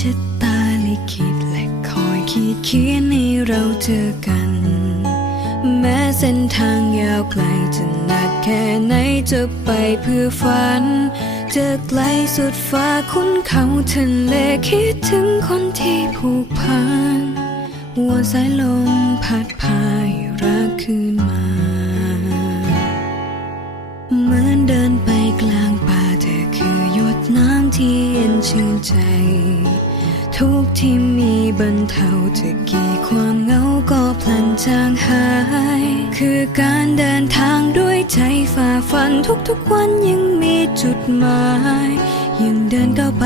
ชะตาลิขีดเขียนให้เราเจอกัน แม้เส้นทางยาวไกลจะหนักแค่ไหนจะไปเพื่อฝันจะไกลสุดฟ้าคุ้นเขาทะเลคิดถึงคนที่ผูกพันว่าสายลมพัดพายรักคืนมาเหมือนเดินไปกลางป่าเธอคือหยดน้ำที่เย็นชื่นใจ ทุกที่มีบรรเทาจะกี่ความเหงาก็พลันจางหาย คือการเดินทางด้วยใจฝ่าฟันทุกๆวันยังมีจุดหมาย ยังเดินก้าวไป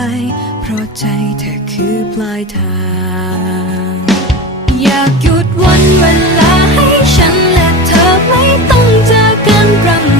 เพราะใจเธอคือปลายทาง อยากหยุดวันเวลาให้ฉันและเธอไม่ต้องเจอกันรำ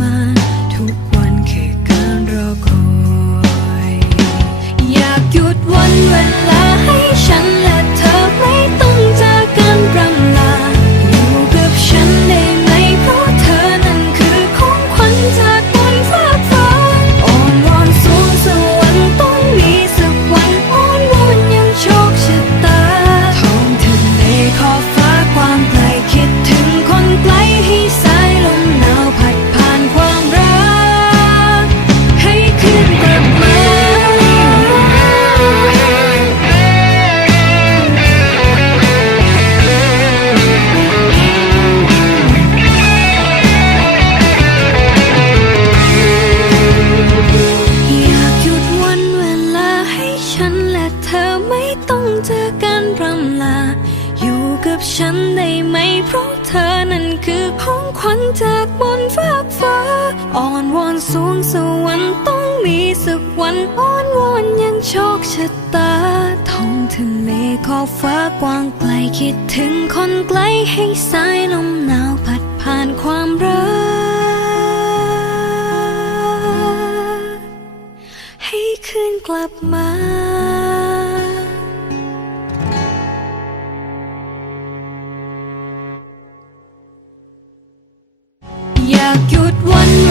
มานทุก กับฉันได้ไหม เพราะเธอนั้นคือของขวัญจากบนฟ้ากฟ้า อ่อนวอนสวงสวรรค์ต้องมีสักวันอ่อนวอนยังโชคชะตาท้องทะเลขอบฟ้ากว้างไกลคิดถึงคนไกลให้สายลมหนาวพัดผ่านความรัก ให้คืนกลับมา good one